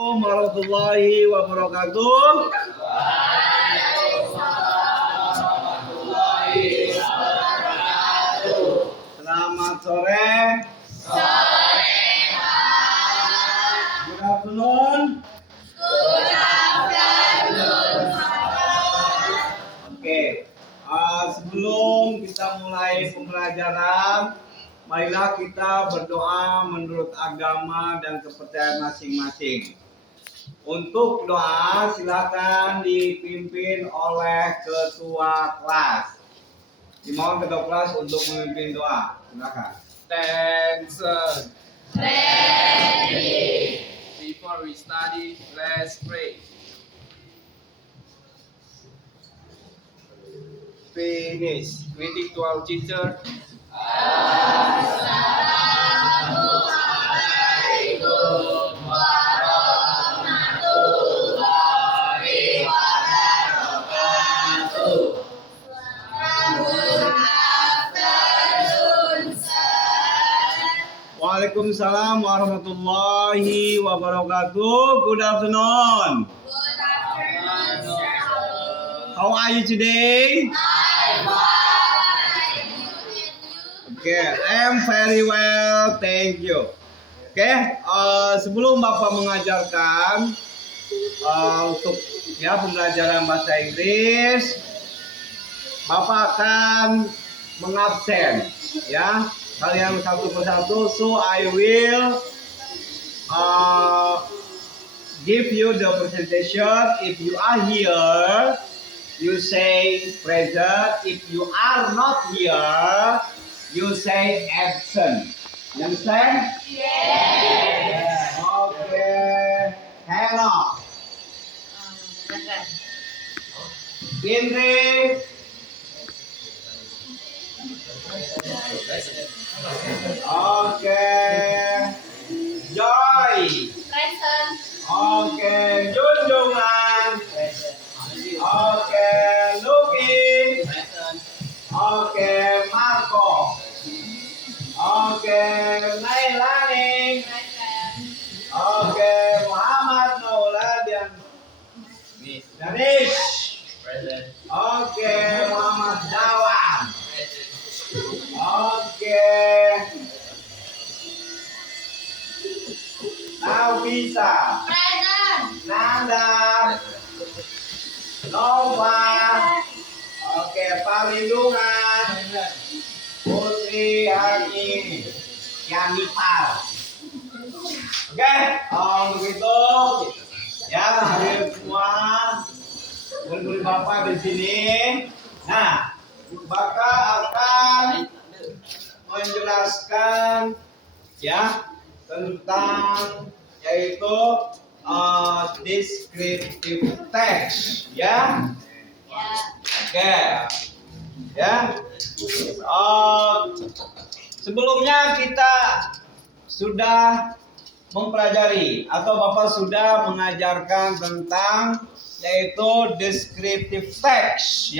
Assalamualaikum warahmatullahi wabarakatuh. Selamat sore. Good afternoon. Oke, sebelum kita mulai pembelajaran, marilah kita berdoa menurut agama dan kepercayaan masing-masing. Untuk doa silakan dipimpin oleh ketua kelas. Dimohon ketua kelas untuk memimpin doa. Silakan. Attention. Ready. Before we study, let's pray. Finish. Greeting to our teacher. Assalamualaikum warahmatullahi wabarakatuh. Good afternoon, sir. Waalaikumsalam warahmatullahi wabarakatuh. Good afternoon. Good afternoon, sir. How are you today? I'm fine. You and you? Okay, I'm very well, thank you. Oke, sebelum Bapak mengajarkan untuk pembelajaran bahasa Inggris, Bapak akan mengabsen kalian satu persatu. So I will give you the presentation. If you are here, you say present. If you are not here, you say absent. You understand? Yes. Okay. Hand off. Indri. Okay. Joy. Present. Okay. Junjungan. Okay. Lucky. Okay. Marco. Okay. Nailani. Present. Okay. Muhammad Mauladian. Danish. Present. Okay. Muhammad Dawan. Okay. Now Visa. Present. Nanda. Nova. Oke, Perlindungan. Putri Hani. Yanipal. Oke, begitu. Ya, hadir semua. Murid-murid Bapak di sini. Nah, Bapak akan menjelaskan tentang yaitu descriptive text Oke. Sebelumnya kita sudah mempelajari atau Bapak sudah mengajarkan tentang yaitu descriptive text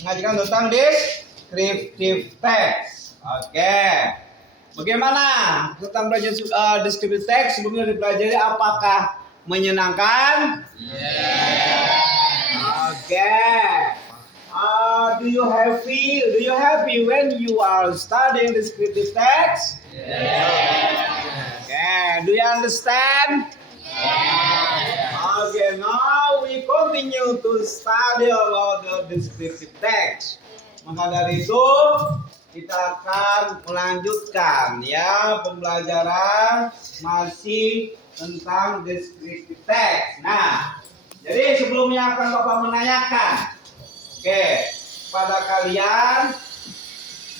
mengajarkan tentang descriptive text. Oke. Bagaimana tentang belajar descriptive text? Sebelumnya dipelajari, apakah menyenangkan? Okay. Do you happy when you are studying descriptive text? Okay. Do you understand? Okay. Now we continue to study about the descriptive text. Maka dari itu kita akan melanjutkan pembelajaran masih tentang descriptive text. Nah, jadi sebelumnya akan Bapak menanyakan kepada kalian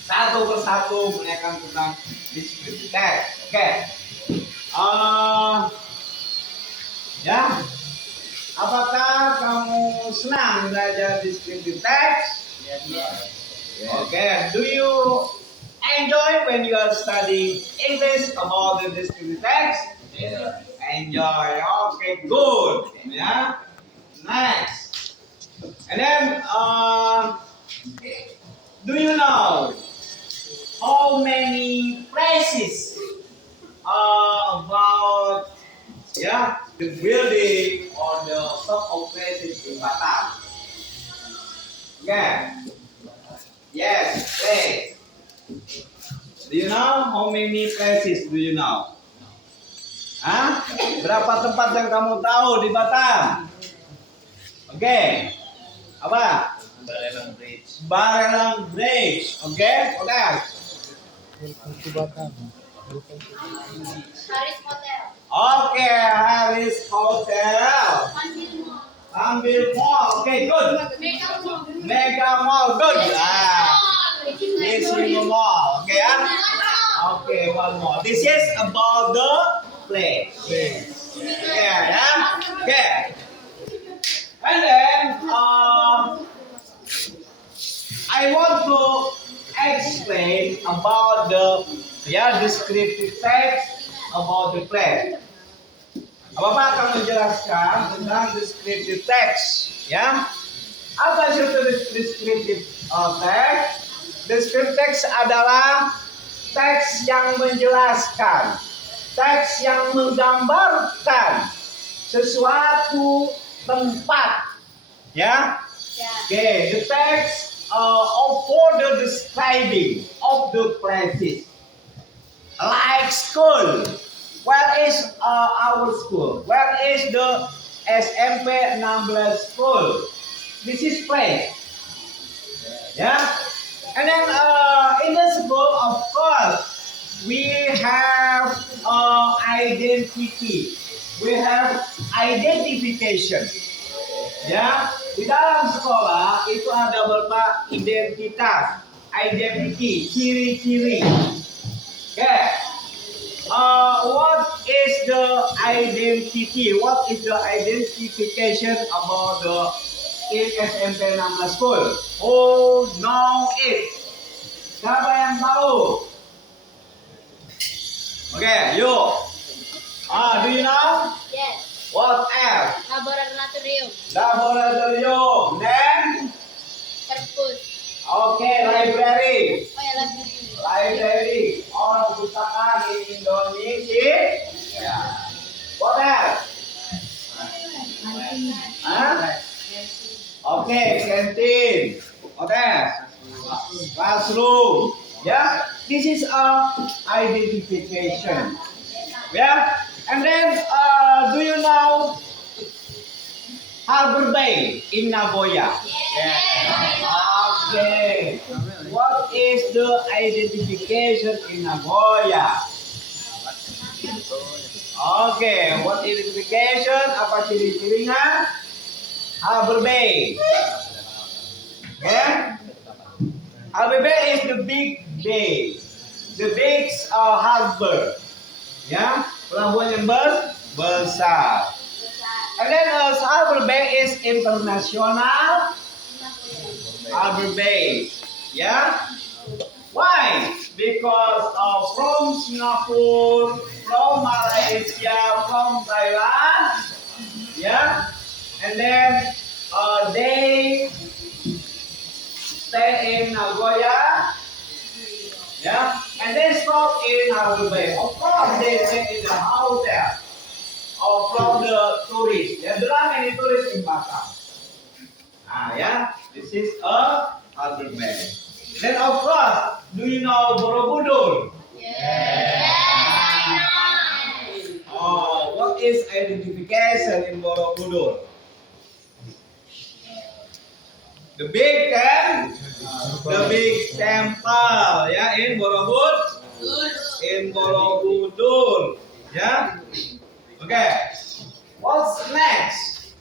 satu persatu menanyakan tentang descriptive text. Apakah kamu senang belajar descriptive text? Okay. Do you enjoy when you are studying English about the descriptive text? Enjoy. Okay, good. Next. And then, do you know how many phrases about Yeah, the building on the top of places in Batam. Okay. Yes, place. Do you know how many places do you know? Hah? Berapa tempat yang kamu tahu di Batam? Oke. Apa? Barelang Bridge. Barelang Bridge. Oke? Oke. Haris Hotel. Oke, Harris Hotel. Ambil Mall. Oke, good. Mega Mall. Mega Mall. Good. This is mall. Oke ya? Oke, one more. This is about the place. Yeah, ya. Oke. And then I want to explain about the descriptive text about the place. Bapak akan menjelaskan tentang descriptive text, ya. Apa itu descriptive text? Descriptive text adalah teks yang menjelaskan, teks yang menggambarkan sesuatu tempat, ya. Okay, the text for the describing of the places, like school. Where is our school? Where is the SMP 16 school? This is place. Yeah. And then in the school, of course, we have identity. We have identification. Ya, di dalam sekolah itu ada beberapa identitas, identity, ciri-ciri. Okay. What is the identity? What is the identification about the SMP 16 school? Who know it? Siapa yang tahu? Okay, you. Do you know? Yes. What else? Laboratorium. Laboratorium. Then, Perpus. okay, library. Oh ya, library. Library. Orang perpustakaan di Indonesia. Yeah. What else? Okay, canteen. What else? Classroom. Yeah, this is identification. Yeah, and then do you know Harbor Bay in Nagoya? Okay. What is the identification in Nagoya? Okay, what identification? Apa ciri-cirinya? Harbor Bay. Okay. Harbor Bay is the big bay, the big harbor. Ya, pelabuhan yang besar. And then Harbor Bay is international Harbor Bay. Ya, why? Because from Singapore, from Malaysia, from Thailand, yeah, and then they stay in Nagoya. Yeah, and they stop in Harbor Bay. Of course, they stay in the hotel from the tourists. There are many tourists in Batam. Yeah, this is a Harbor Bay. Then, of course, do you know Borobudur? What is identification in Borobudur? The big temple, ya, in Borobudur, ya. Oke, what's next?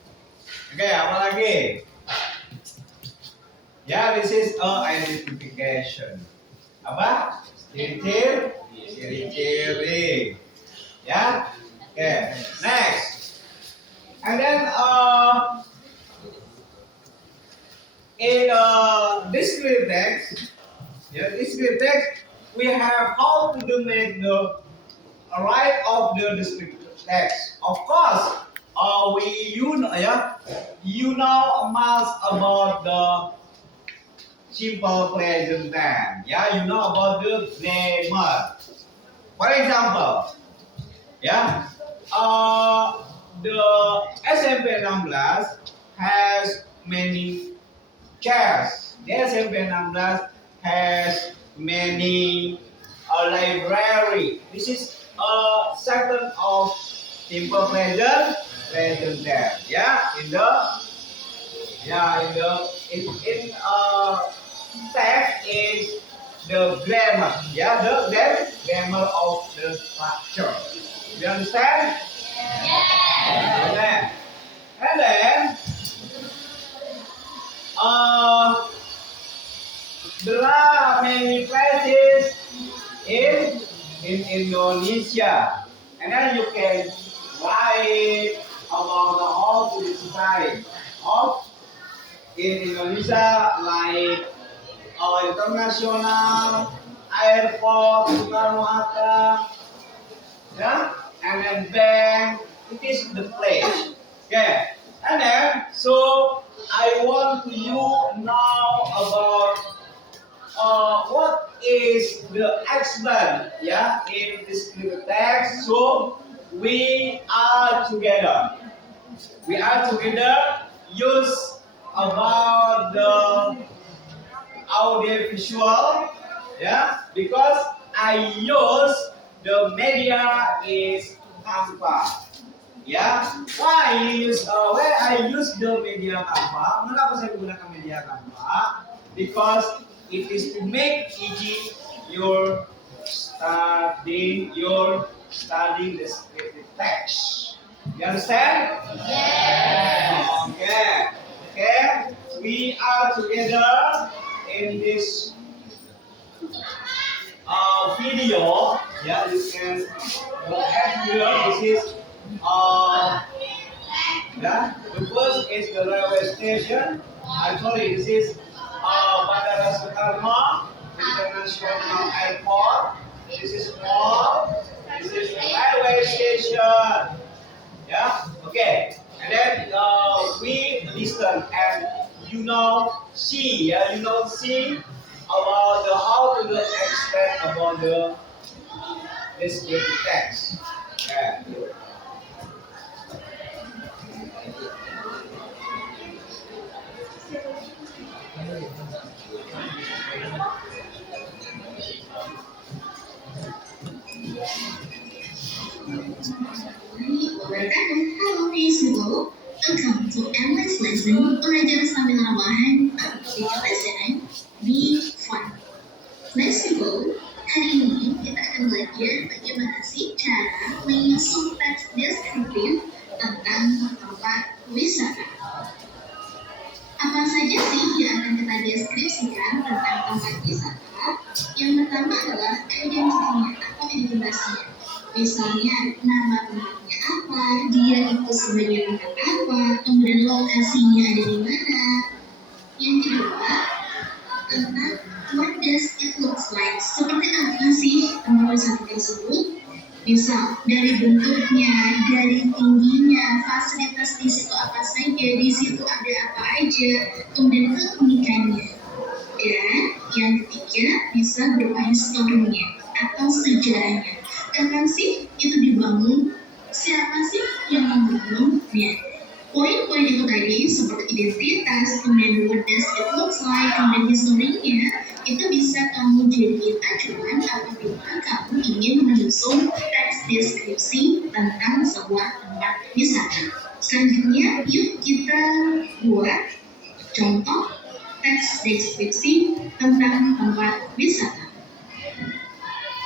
Oke, apa lagi? Ya, this is identification. Apa? Ciri-ciri. Ya. Oke, next. And then in descriptive text, descriptive text, we have how to make the right of the descriptive text. Of course, you know much about the simple present tense. Yeah, you know about the grammar. For example, the SMP 16 has many chairs. The SMP 16 has many library. This is a second of simple present there. Yeah, in text is the grammar. Yeah, the grammar of the structure. You understand? Yes. And then there are many places in Indonesia, and then you can write about the whole design of in Indonesia, like international airport, Soekarno Hatta, yeah, and then bank. It is the place. Okay, and then so I want you know about what is the explain, yeah, in this text. So we are together. We are together. Use about the audio visual, yeah, because I use the media is Canva. Ya, why I use the media Canva? Mengapa saya menggunakan media Canva? Because it is to make easy your studying the scripted text. You understand? Yes. Okay. Okay. We are together in this video. Yeah, you can go ahead here. This is yeah, the first is the railway station. Actually, this is Bandara Soekarno International Airport. This is mall. This is the railway station. Yeah, okay. And then we listen and see. Yeah, see about the how to explain about the descriptive text. Yeah. Hello, Facebook. Welcome to Emma's lesson. Belajar sambil rebahan atau lesson be fun. Let's go. Hari ini kita akan belajar bagaimana sih cara menyusun teks deskriptif tentang tempat wisata. Apa saja sih yang akan kita deskripsikan tentang tempat wisata? Yang pertama adalah identitasnya atau identitasnya. Misalnya nama tempatnya apa, dia itu sebagai tempat apa, kemudian lokasinya ada di mana. Yang kedua, tentang what does it looks like. Seperti apa sih tempat wisata tersebut? Misal dari bentuknya, dari tingginya, fasilitas di situ apa saja, di situ ada apa aja, kemudian keunikannya. Dan yang ketiga bisa berupa historinya atau sejarahnya. Kapan sih itu dibangun? Siapa sih yang membangunnya? Poin-poin itu tadi seperti identitas, kemudian what does it looks like, kemudian historinya, itu bisa kamu jadikan acuan apabila kamu ingin menyusun teks deskripsi tentang sebuah tempat wisata. Selanjutnya, yuk kita buat contoh teks deskripsi tentang tempat wisata.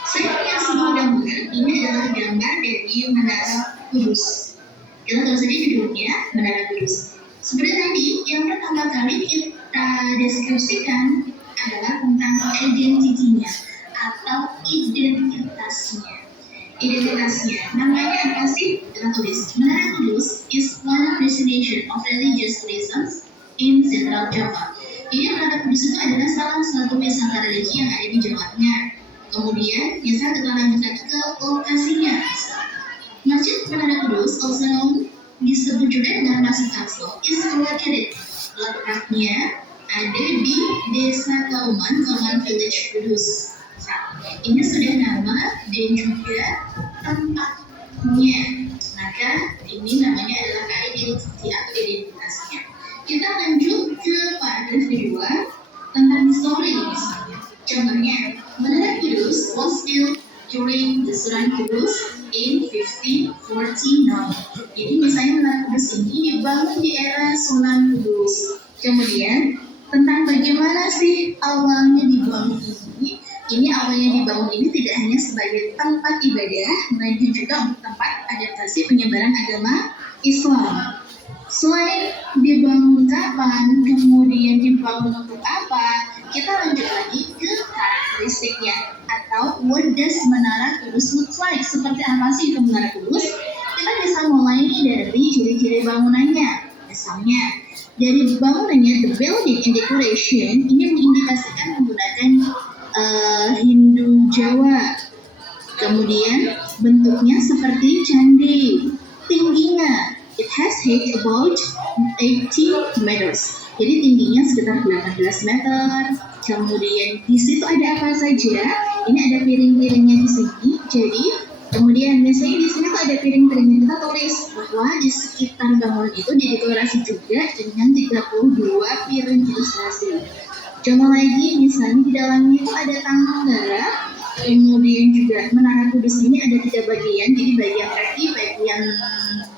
Saya punya sebuah gambar. Ini adalah gambar dari Menara Kudus. Kita tahu saja judulnya Menara Kudus. Seperti tadi, yang pertama kali kita deskripsikan adalah tentang identitinya atau identitasnya. Identitasnya, namanya apa sih? Kita tulis. Menara Kudus is one destination of religious tourism in Central Java. Jadi Menara Kudus itu adalah salah satu wisata religi yang ada di Jawa Tengah. Kemudian bisa kita lanjutkan ke lokasinya. Masjid Menara Kudus, also known disebut juga dengan Masjid Aqsa, is located. Letaknya ada di Desa Kauman Village Kudus. Ini sudah nama dan juga tempatnya. Nah, Maka ini namanya adalah identity atau identitasnya. Kita lanjut ke paragraf kedua tentang history misalnya. Contohnya, Menara Kudus was built during the Sunan Kudus in 1549. Jadi misalnya Menara Kudus ini dibangun di era Sunan Kudus. Kemudian tentang bagaimana sih awalnya dibangun ini? Ini awalnya dibangun ini tidak hanya sebagai tempat ibadah, melainkan juga untuk tempat adaptasi penyebaran agama Islam. Selain dibangun kapan, kemudian dibangun untuk apa, kita lanjut lagi ke karakteristiknya atau what does Menara Kudus look like? Seperti apa sih itu Menara Kudus? Kita bisa mulai dari ciri-ciri bangunannya. Misalnya, dari bangunannya, the building and decoration ini mengindikasikan menggunakan Hindu Jawa. Kemudian bentuknya seperti candi. Tingginya, it has height about 80 meters. Jadi tingginya sekitar 18 meter. Kemudian di situ ada apa saja? Ini ada piring-piringnya di sini. Jadi kemudian biasanya di sini tuh ada piring-piringnya. Kita tulis bahwa di sekitar bangunan itu didekorasi juga dengan 32 piring ilustrasi. Contoh lagi, misalnya di dalamnya itu ada tangga. Kemudian juga Menara Kudus ini ada 3 bagian. Jadi bagian kaki, bagian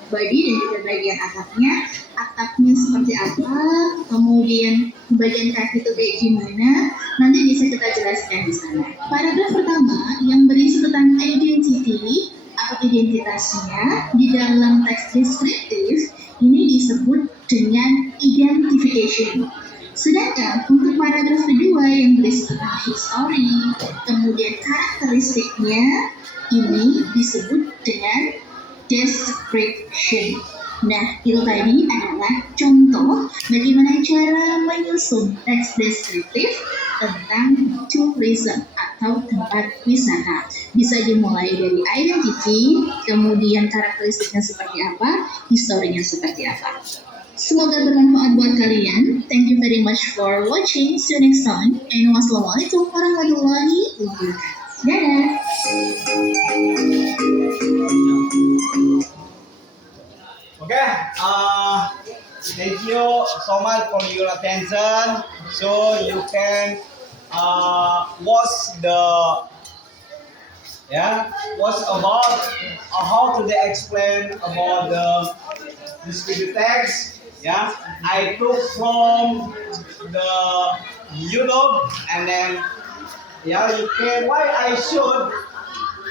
body, dan juga bagian atapnya. Atapnya seperti apa, kemudian bagian kaki itu kayak gimana, nanti bisa kita jelaskan di sana. Paragraf pertama yang berisi tentang identity atau identitasnya di dalam teks deskriptif ini disebut dengan identification. Sedangkan untuk paragraf kedua yang berisi tentang history, kemudian karakteristiknya ini disebut dengan description. Nah, itu tadi adalah contoh bagaimana cara menyusun teks deskriptif tentang tourism atau tempat wisata. Bisa dimulai dari identity, kemudian karakteristiknya seperti apa, historinya seperti apa. Semoga bermanfaat buat kalian. Thank you very much for watching. See you next time. And wassalamualaikum warahmatullahi wabarakatuh. Dadah. Okay, thank you so much for your attention. So you can watch about how to explain about the descriptive text. Yeah, I took from the YouTube, and then you can. Why I should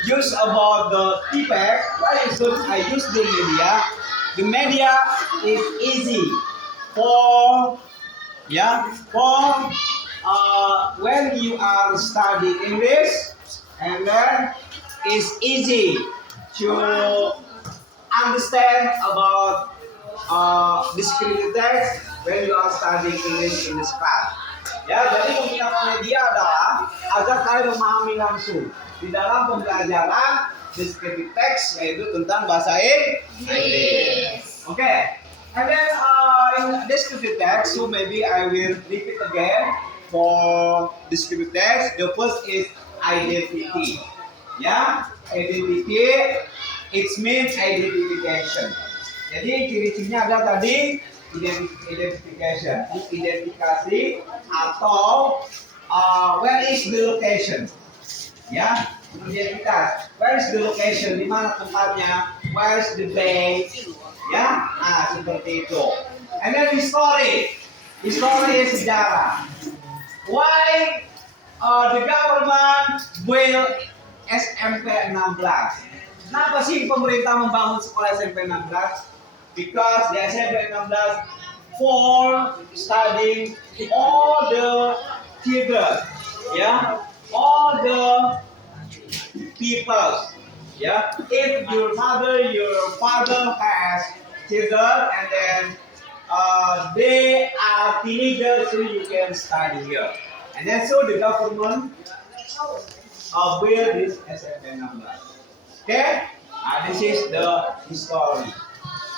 use about the TPEC? Why should I use the media? The media is easy for when you are studying English, and then it's easy to understand about descriptive text when you are studying English in this class. Ya, jadi penggunaan media adalah agar kalian memahami langsung di dalam pembelajaran descriptive text, yaitu tentang bahasa Inggris. Okay, and then in descriptive text, so maybe I will repeat again for descriptive text. The first is identity. Ya, identity, it means identification. Jadi ciri-cirinya ada tadi identification, identifikasi atau where is the location? Ya, identitas. Where is the location? Di mana tempatnya? Where is the base? Ya, nah seperti itu. And then history. History sejarah. Why the government build SMP 16? Kenapa sih pemerintah membangun sekolah SMP 16? Because the SMP 16 for studying all the children, all the people, If your mother, your father has children, and then they are teenagers, so you can study here. And then so the government build this SMP 16. Okay, this is the history.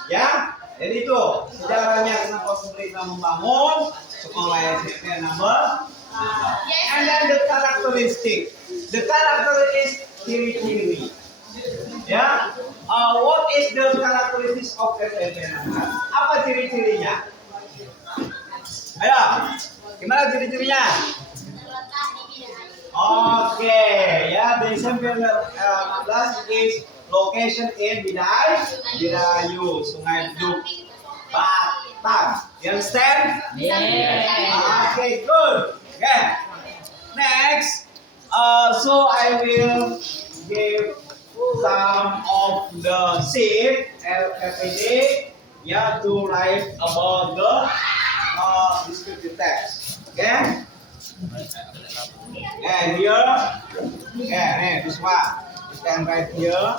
Ya, jadi itu sejarahnya kenapa pemerintah membangun sekolah SMP 16. And then the characteristic. The character is ciri-ciri. Ya, What is the characteristics of SNP? Apa ciri-cirinya? Ayo, gimana ciri-cirinya? Terletak di bidang air. Oke, ya, the SMP 16 is location in Bidayuh, Sungai Beduk, Batam. You understand? Okay, good. Okay. Next, so I will give some of the sheet every day, yeah, to write about the descriptive text. Okay. And here, okay, this one you can write here.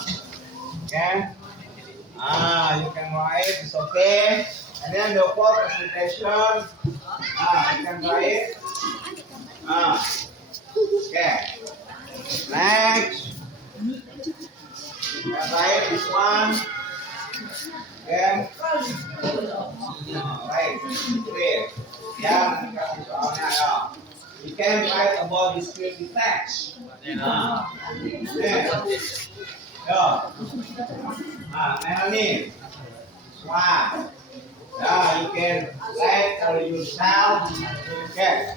Okay. You can write. It's okay. And then the full presentation. You can write. Okay. Next. You can write this one. Okay. Right. Clear. Yeah. You can write about descriptive text. Yeah. Melanie. Wow. Yeah, you can write for yourself. Okay.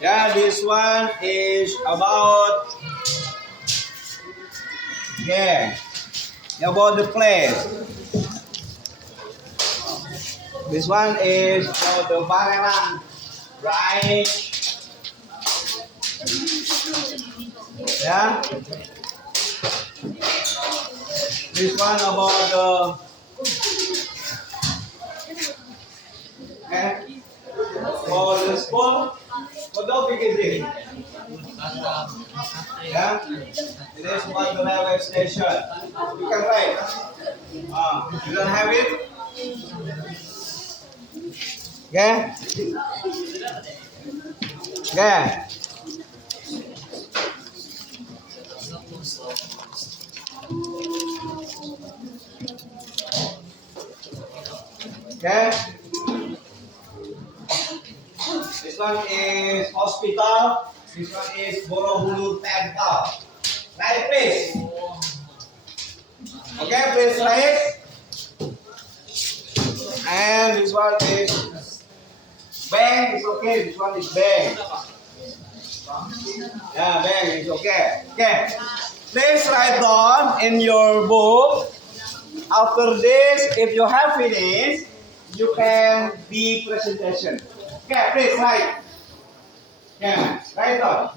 Yeah, this one is about about the place. This one is for the Barelang, right? Yeah. This one about the for the school, for the beginning. Yeah. It is about the railway station. You can write. You don't have it? Yeah. Yeah. Okay. This one is hospital. This one is Borobudur Temple. Right, please. Okay, please write. And this one is bank. It's okay. This one is bank. Yeah, bank is okay. Okay. Please write down in your book. After this, if you have finished, you can be presentation. Okay, please write. Yeah, write down.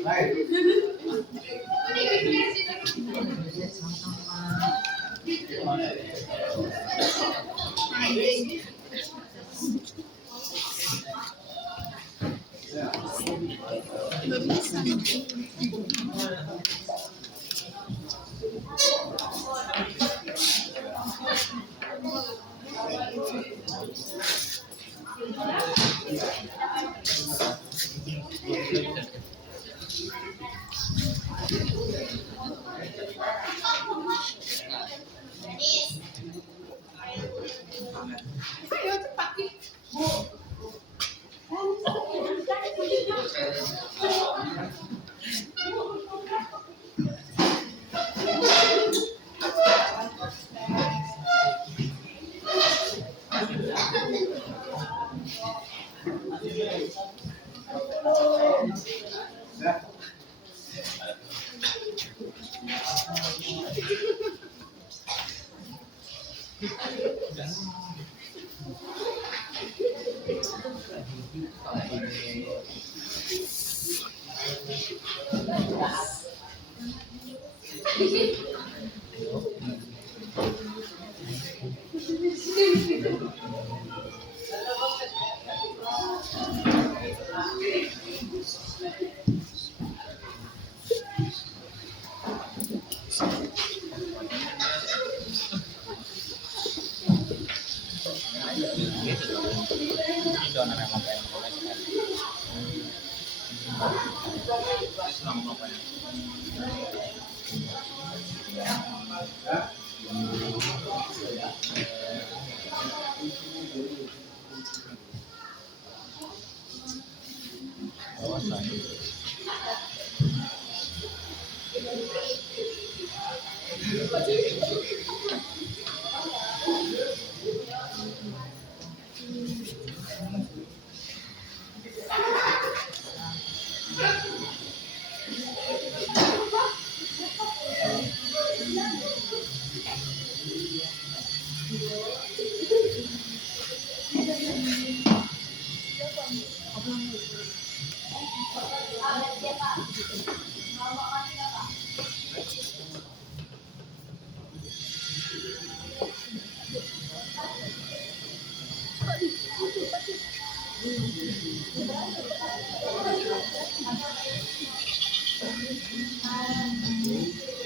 Right.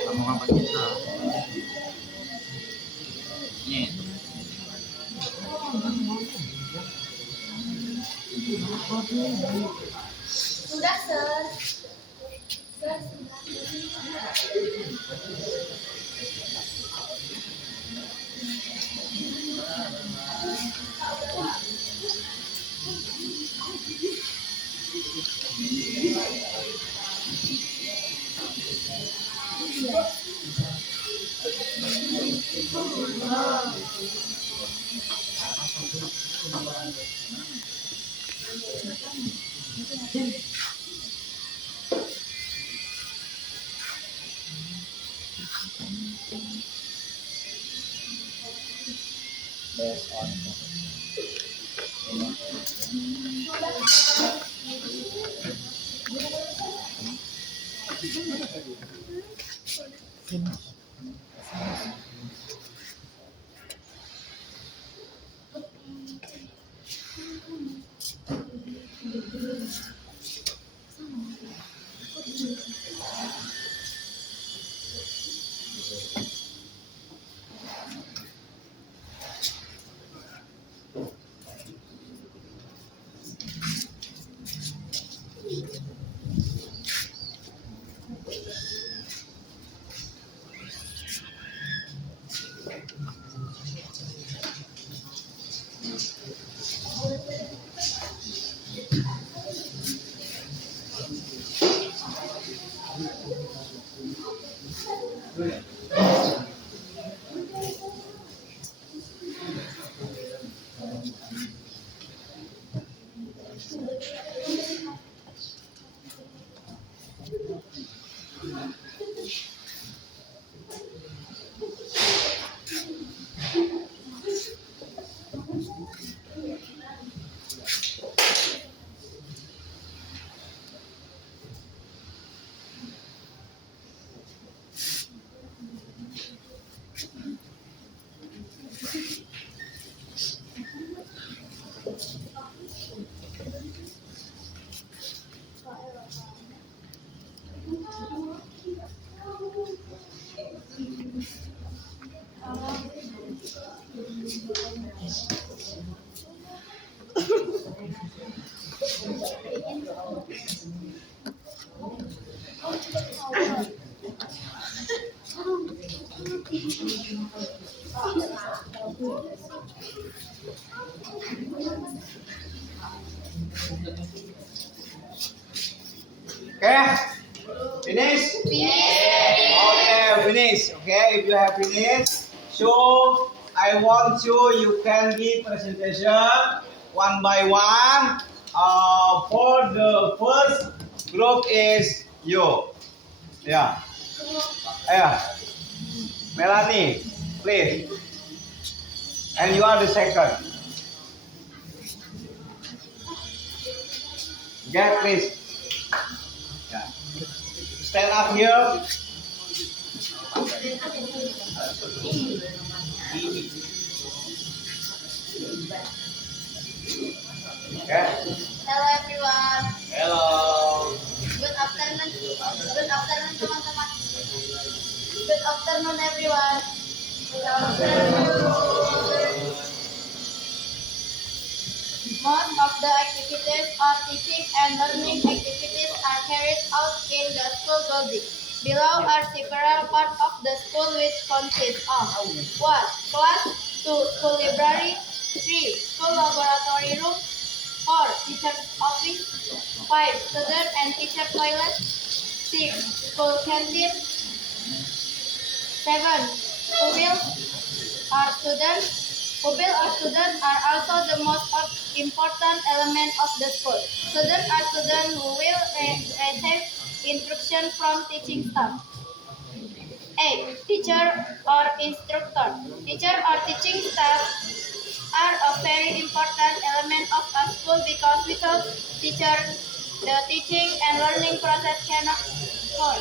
Kamu kapan kita? Nih. Sudah, Sir. Sir, sudah. Okay, finish? Okay, finish. Okay, if you have finished, so I want you can give presentation one by one. For the first group is you. Yeah. Yeah. Melanie, please. And you are the second. Get please. Yeah. Stand up here. Okay. Hello everyone. Hello. Good afternoon. Good afternoon teman-teman. Good afternoon everyone. Good afternoon. Most of the activities or teaching and learning activities are carried out in the school building. Below are several parts of the school which consist of 1. Class, 2. School library, 3. School laboratory room, 4. Teacher's office, 5. Student and teacher toilet, 6. School canteen, 7. Pupils or students. Pupil or students are also the most important element of the school. Students are students who will receive instruction from teaching staff. 8. Teacher or instructor. Teacher or teaching staff are a very important element of a school because without teacher, the teaching and learning process cannot occur.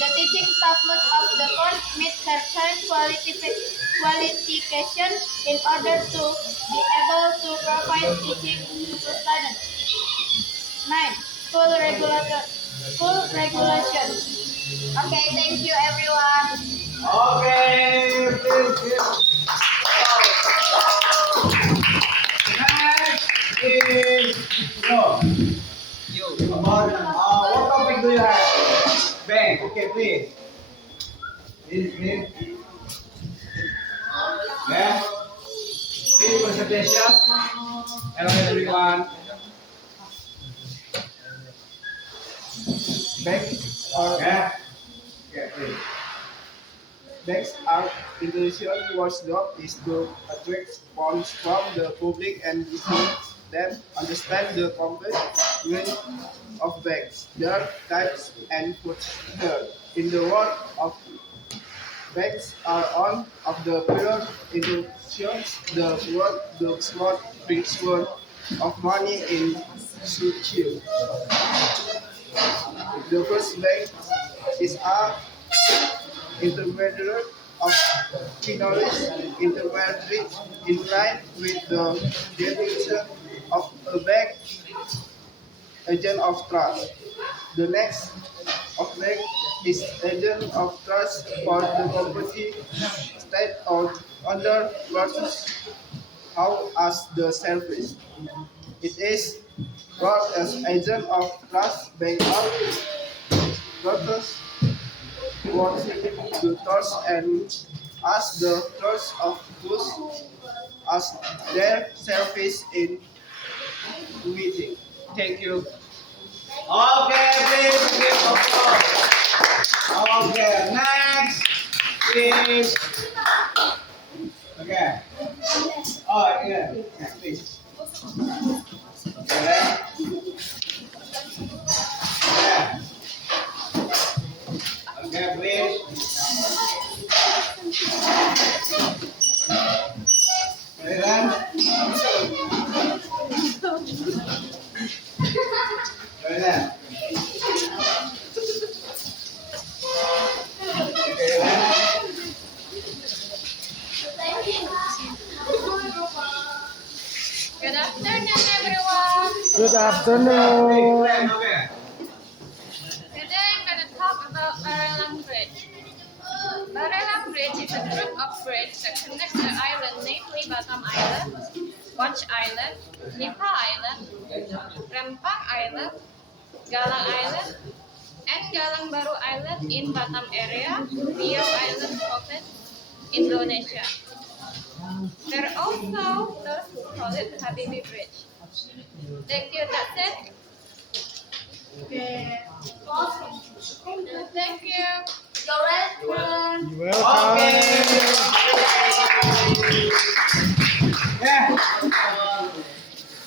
The teaching staff must of the course meet certain qualification in order to be able to provide teaching to students. 9. School regulation. Okay, thank you everyone. Okay, please. Next is you. About what topic do you have? Bang. Okay, please. Please. Yeah. Please presentation. Hello everyone. Banks are Yeah. Okay, please. intuition watchdog is to attract funds from the public and help them understand the complex range of banks, their types and procedure. In the world of banks are one of the pillar institutions the smart principle of money in structure. The first bank is a intermediary of knowledge, intermediary in line with the definition of a bank agent of trust. The next of bank is agent of trust for the property, state or other versus how as the service. It is brought as agent of trust bank of workers wanting to trust and as the trust of those as their service in meeting. Thank you. Okay, please give applause. Okay, next is okay. Oh yeah, please. Okay. Yeah. Okay, please. Ready, then? Ready, then? Okay, then? Good afternoon everyone. Good afternoon. Okay. Today I'm going to talk about Barelang Bridge. Barelang Bridge is a group of bridges that connects the island, namely Batam Island, Watch Island, Nipa Island, Rempang Island, Galang Island, and Galang Baru Island in Batam area, Riau Island Province, Indonesia. There are also those who call it Habibi Bridge. Thank you, that's it. Okay. Thank you. You're welcome. Okay. Yeah.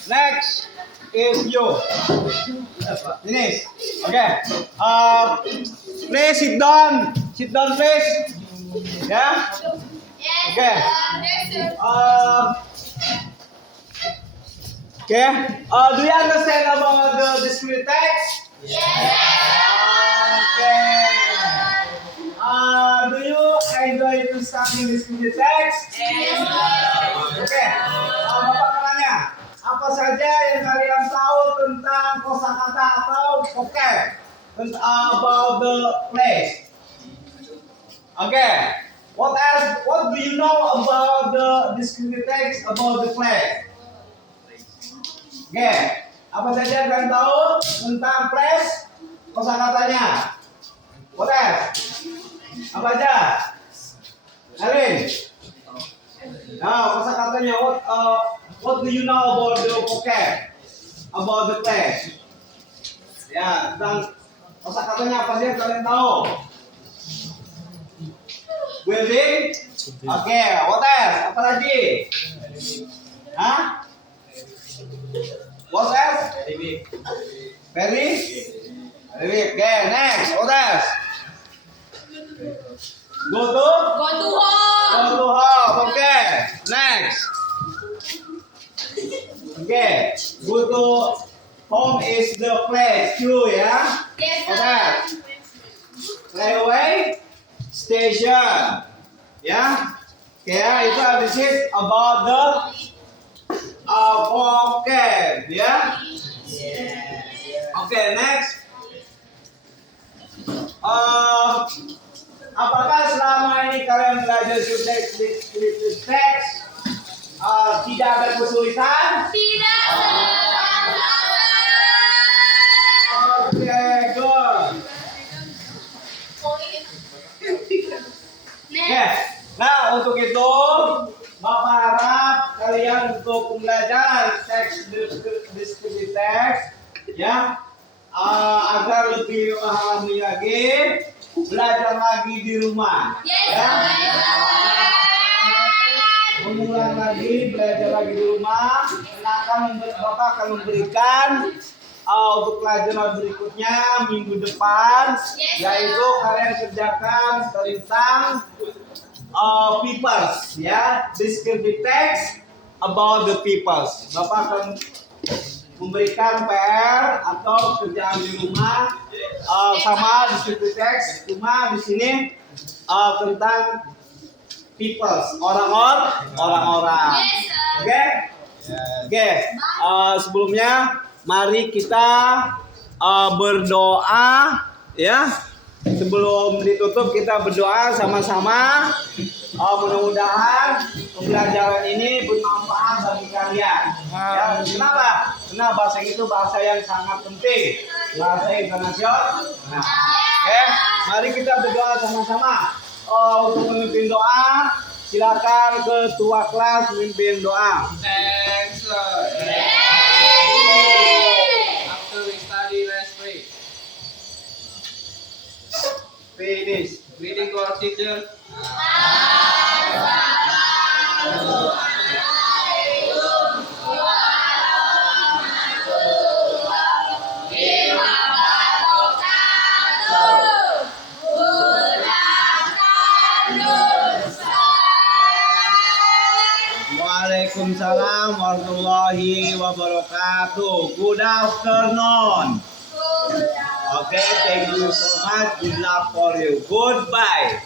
Next is you. Finish. Okay. Please sit down. Sit down, please. Yeah. Yes. Okay. Yes. Okay. Do you understand about the discrete text? Yes. Okay. Do you enjoy to you study descriptive text? Oke, Bapak tanya, apa saja yang kalian tahu tentang kosakata atau vocab about the place? Oke, what else? What do you know about the descriptive text about the place? Oke, apa saja yang kalian tahu tentang place kosakatanya? What else? Apa aja? Alin? Nah, kosakatanya what do you know about the vocab? About the place? Ya, tentang kosakatanya apa sih yang kalian tahu? Building? Oke, what else? Apa lagi? Hah? What else? Very? Very big. Oke, next. What else? Go to? Go to home. Go to home. Oke, next. Oke, go to home is the place too ya. Yes, Oke. sir. Railway station. Ya. Oke, itu habis it about the vocab ya. Oke, next. Apakah selama ini kalian belajar descriptive text tidak ada kesulitan? Tidak, Oke, good. Oke, nah untuk itu Bapak harap kalian untuk pembelajaran teks descriptive text ya agar lebih memahami lagi, belajar lagi di rumah. Yes, Ya. sir. Mengulang lagi, belajar lagi di rumah. Bapak akan memberikan untuk pelajaran berikutnya minggu depan, Yes, yaitu kalian kerjakan tentang peoples, ya, descriptive text about the peoples. Bapak akan memberikan PR atau kerjaan di rumah sama descriptive text, cuma di sini tentang peoples, orang-orang. Yes, sir. Oke? Oke. Sebelumnya mari kita berdoa ya. Sebelum ditutup kita berdoa sama-sama. Mudah-mudahan pembelajaran ini bermanfaat bagi kalian. Ya, kenapa? Karena bahasa itu bahasa yang sangat penting, bahasa internasional. Nah, oke, mari kita berdoa sama-sama. Untuk memimpin doa, silakan ketua kelas memimpin doa. Thanks, Lord. After we study, let's pray. Finish. Greeting to our teacher. Waalaikumsalam warahmatullahi wabarakatuh. Good afternoon. Okay, thank you so much. Good luck for you. Goodbye.